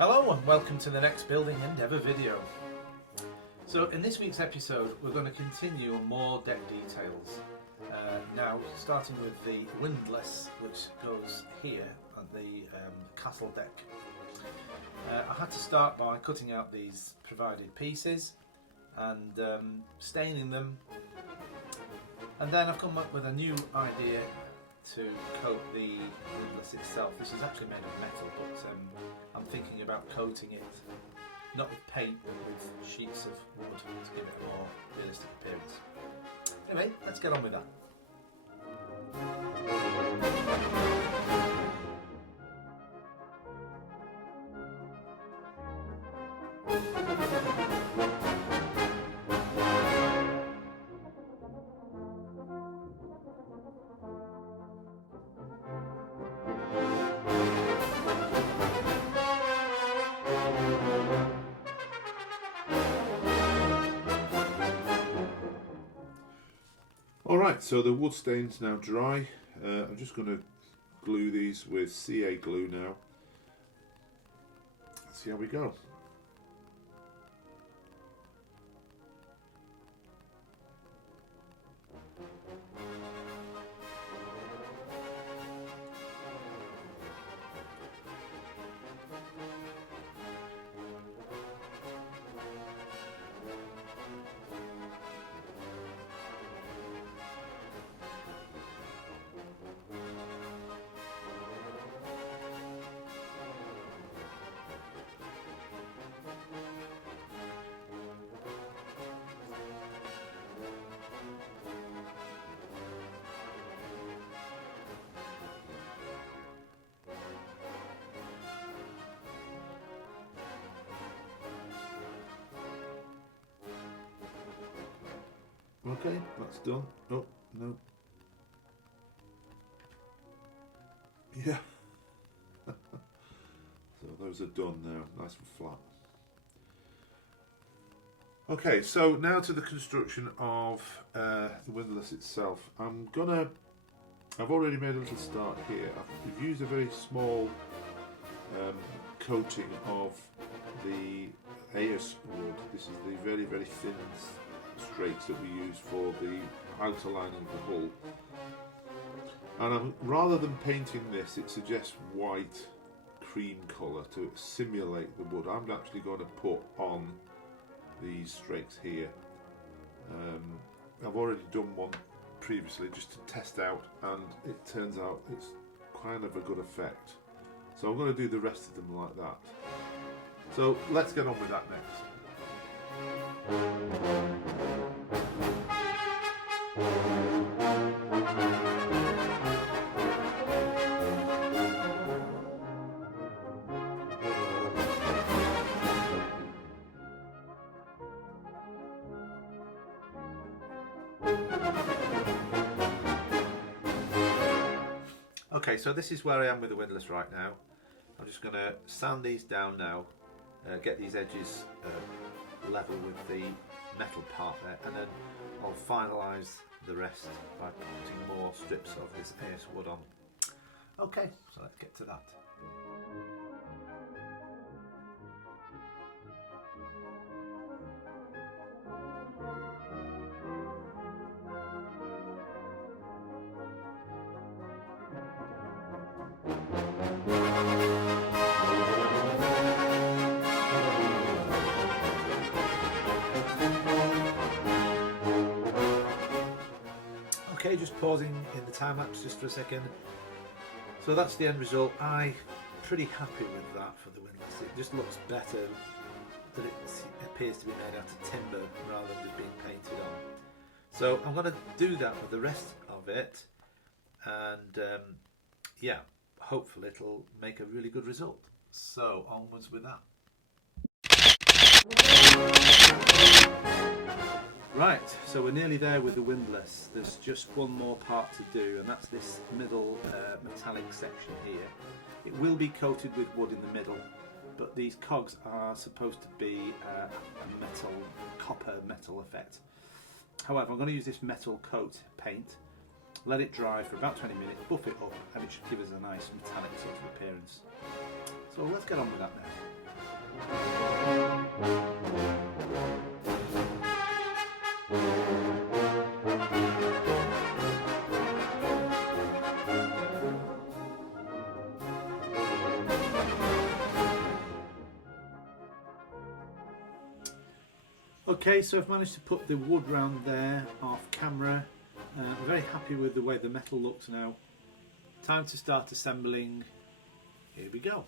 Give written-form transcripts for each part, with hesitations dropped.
Hello and welcome to the next Building Endeavour video. So in this week's episode we're going to continue on more deck details. Now starting with the Windlass, which goes here on the castle deck. I had to start by cutting out these provided pieces and staining them, and then I've come up with a new idea to coat the Windlass itself. This is actually made of metal, but I'm thinking about coating it not with paint but with sheets of wood to give it a more realistic appearance. Anyway, let's get on with that. Alright, so the wood stain's now dry. I'm just going to glue these with CA glue now. Let's see how we go. Okay, that's done. Oh, no. Yeah. So those are done now, nice and flat. Okay, so now to the construction of the windlass itself. I've already made a little start here. I've used a very small coating of the AS wood. This is the very, very thin straights that we use for the outer lining of the hull. And rather than painting this, it suggests white cream colour to simulate the wood. I'm actually going to put on these straights here. I've already done one previously just to test out, and it turns out it's kind of a good effect. So I'm going to do the rest of them like that. So let's get on with that next. Okay, so this is where I am with the windlass right now. I'm just going to sand these down now, get these edges level with the metal part there, and then I'll finalise the rest by putting more strips of this AS wood on. Okay, so let's get to that. Okay, just pausing in the time lapse just for a second. So that's the end result. I'm pretty happy with that for the windlass. It just looks better that it appears to be made out of timber rather than just being painted on. So I'm going to do that with the rest of it, and yeah, hopefully it'll make a really good result. So onwards with that. Right, so we're nearly there with the windlass. There's just one more part to do, and that's this middle metallic section here. It will be coated with wood in the middle, but these cogs are supposed to be a copper metal effect. However, I'm going to use this metal coat paint, let it dry for about 20 minutes, buff it up, and it should give us a nice metallic sort of appearance. So let's get on with that now. Okay, so I've managed to put the wood round there off camera. I'm very happy with the way the metal looks now. Time to start assembling. Here we go.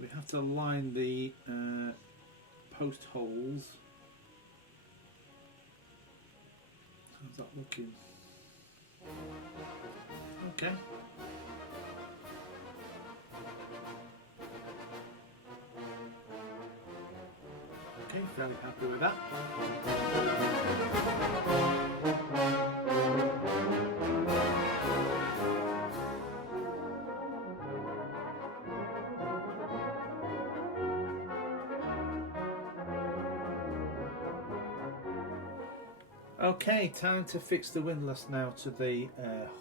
We have to line the post holes. How's that looking? Okay. Okay, fairly happy with that. Okay, time to fix the windlass now to the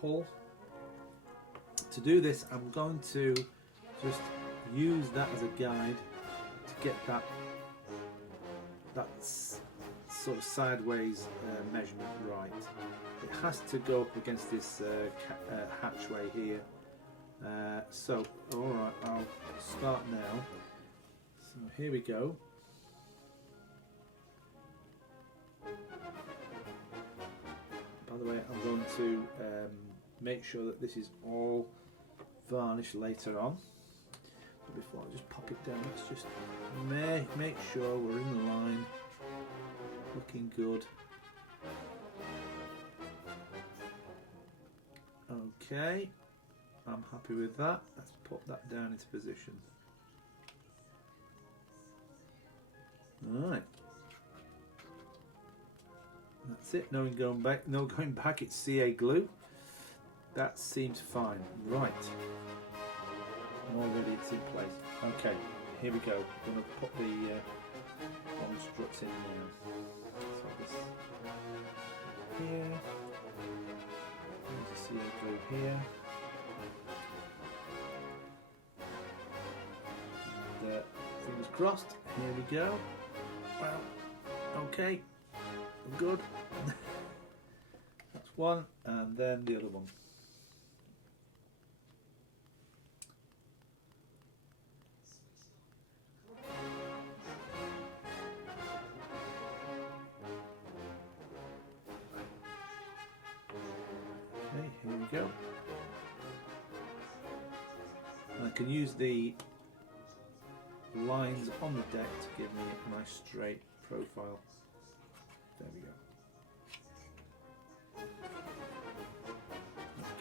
hull. To do this, I'm going to just use that as a guide to get that sort of sideways measurement right. It has to go up against this hatchway here. So, alright, I'll start now. So here we go. By the way, I'm going to make sure that this is all varnished later on. But before I just pop it down, let's just make sure we're in the line. Looking good. Okay, I'm happy with that. Let's put that down into position. Alright. That's it, no going back, no going back, it's CA glue. That seems fine. Right. Already it's in place. Okay, here we go. I'm going to put the bottom struts in now. So this here. There's a CA glue here. And, fingers crossed, here we go. Well, okay. Good. That's one, and then the other one. Okay, here we go. And I can use the lines on the deck to give me a nice straight profile. There we go.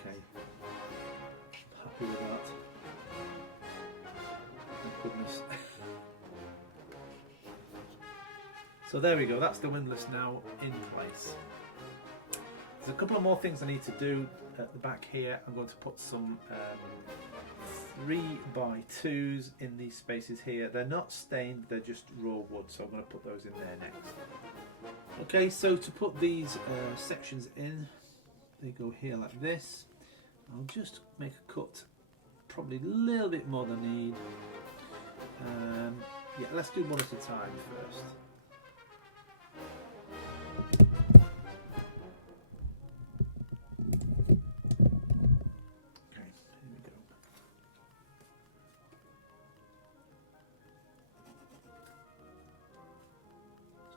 Okay. Happy with that. Thank goodness. So there we go, that's the windlass now in place. There's a couple of more things I need to do at the back here. I'm going to put some 3x2s in these spaces here. They're not stained, they're just raw wood, so I'm going to put those in there next. Okay, so to put these sections in, they go here like this. I'll just make a cut, probably a little bit more than I need. Yeah, let's do one at a time first. Okay, here we go.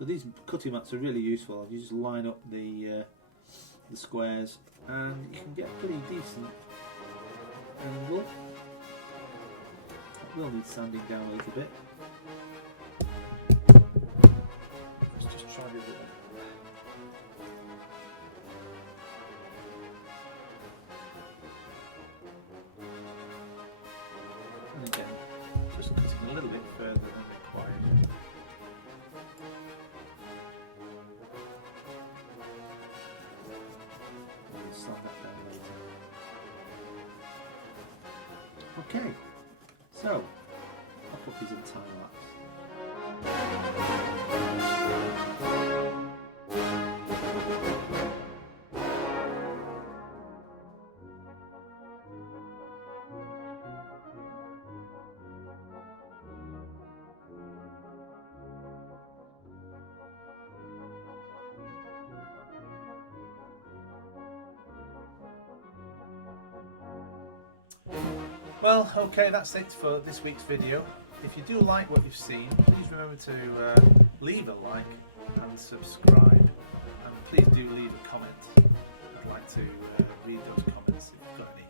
these cutting mats are really useful. You just line up the squares and you can get a pretty decent angle. It will need sanding down a little bit. Let's just try the other one. And again, just cutting a little bit further than required. We'll sand that down later. Okay, so I'll put these in time lapse. Well, okay, that's it for this week's video. If you do like what you've seen, please remember to leave a like and subscribe. And please do leave a comment. I'd like to read those comments if you've got any.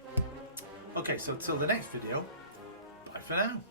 Okay, so till the next video, bye for now.